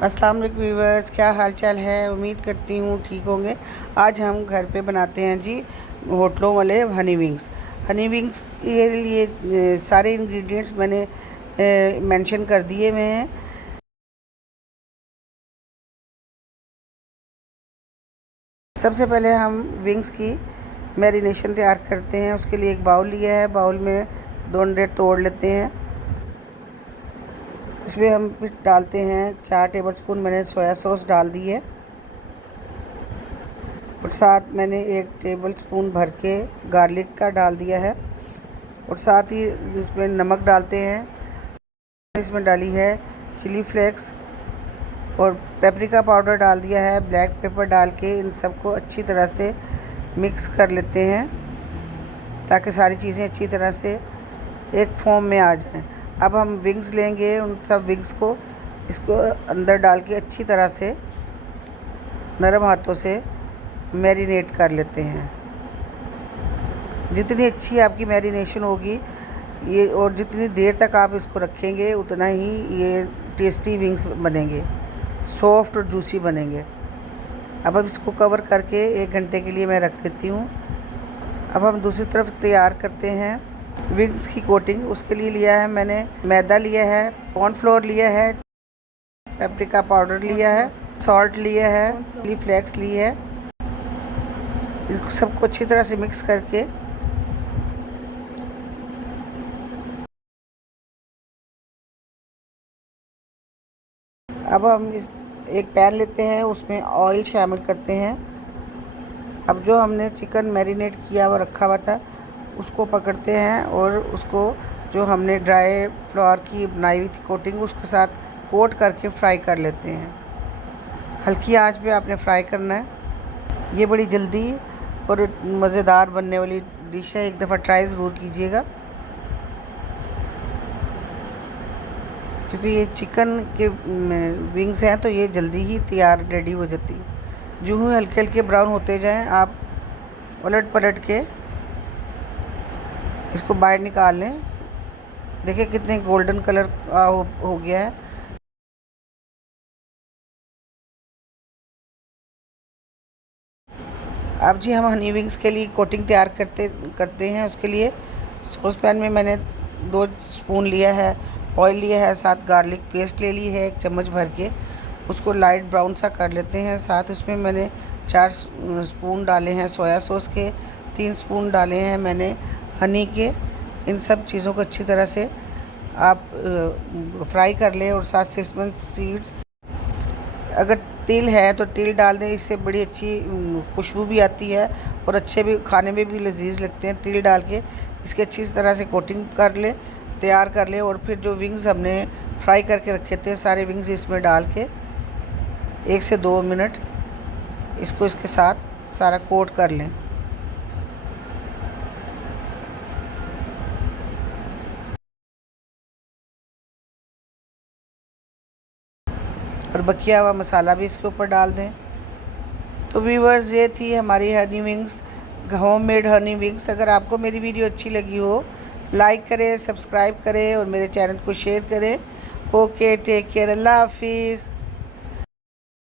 अस्सलाम वालेकुम व्यूअर्स, क्या हाल चाल है। उम्मीद करती हूँ ठीक होंगे। आज हम घर पे बनाते हैं जी होटलों वाले हनी विंग्स। हनी विंग्स के लिए सारे इंग्रेडिएंट्स मैंने मेंशन कर दिए हुए हैं। सबसे पहले हम विंग्स की मैरिनेशन तैयार करते हैं। उसके लिए एक बाउल लिया है, बाउल में 2 अंडे तोड़ लेते हैं। इसमें हम डालते हैं 4 टेबलस्पून मैंने सोया सॉस डाल दी है, और साथ मैंने 1 टेबलस्पून भर के गार्लिक का डाल दिया है, और साथ ही इसमें नमक डालते हैं। इसमें डाली है चिली फ्लेक्स और पेपरिका पाउडर डाल दिया है, ब्लैक पेपर डाल के इन सबको अच्छी तरह से मिक्स कर लेते हैं ताकि सारी चीज़ें अच्छी तरह से एक फॉर्म में आ जाएं। अब हम विंग्स लेंगे, उन सब विंग्स को इसको अंदर डाल के अच्छी तरह से नरम हाथों से मैरिनेट कर लेते हैं। जितनी अच्छी आपकी मैरिनेशन होगी ये, और जितनी देर तक आप इसको रखेंगे उतना ही ये टेस्टी विंग्स बनेंगे, सॉफ्ट और जूसी बनेंगे। अब इसको कवर करके 1 घंटे के लिए मैं रख देती हूँ। अब हम दूसरी तरफ तैयार करते हैं विंग्स की कोटिंग। उसके लिए लिया है मैंने मैदा लिया है, कॉर्नफ्लोर लिया है, पेपरिका पाउडर लिया है, सॉल्ट लिया है, चिली फ्लेक्स ली है। इसको सबको अच्छी तरह से मिक्स करके अब हम एक पैन लेते हैं, उसमें ऑयल शामिल करते हैं। अब जो हमने चिकन मैरिनेट किया हुआ रखा हुआ था उसको पकड़ते हैं, और उसको जो हमने ड्राई फ्लावर की बनाई हुई थी कोटिंग उसके साथ कोट करके फ्राई कर लेते हैं। हल्की आंच पे आपने फ्राई करना है। ये बड़ी जल्दी और मज़ेदार बनने वाली डिश है, एक दफ़ा ट्राई ज़रूर कीजिएगा, क्योंकि ये चिकन के विंग्स हैं तो ये जल्दी ही तैयार रेडी हो जाती है। जो ही हल्के हल्के ब्राउन होते जाएं आप उलट पलट के इसको बाहर निकाल लें। देखिए कितने गोल्डन कलर हो गया है। अब जी हम हनी विंग्स के लिए कोटिंग तैयार करते हैं। उसके लिए सॉस पैन में मैंने 2 स्पून लिया है ऑयल लिया है, साथ गार्लिक पेस्ट ले ली है 1 चम्मच भर के। उसको लाइट ब्राउन सा कर लेते हैं। साथ इसमें मैंने 4 स्पून डाले हैं सोया सॉस के, 3 स्पून डाले हैं मैंने हनी के। इन सब चीज़ों को अच्छी तरह से आप फ्राई कर लें, और साथ सिसमन सीड्स, अगर तिल है तो तिल डाल दें, इससे बड़ी अच्छी खुशबू भी आती है और अच्छे भी खाने में भी लजीज लगते हैं। तिल डाल के इसकी अच्छी तरह से कोटिंग कर ले, तैयार कर ले, और फिर जो विंग्स हमने फ्राई करके रखे थे सारे विंग्स इसमें डाल के 1 से 2 मिनट इसको इसके साथ सारा कोट कर लें। और बकिया हुआ मसाला भी इसके ऊपर डाल दें। तो व्यूअर्स, ये थी हमारी Honey wings, homemade Honey wings. अगर आपको मेरी वीडियो अच्छी लगी हो लाइक करें, सब्सक्राइब करें और मेरे चैनल को शेयर करें। ओके, टेक केयर, अल्लाह हाफिज़।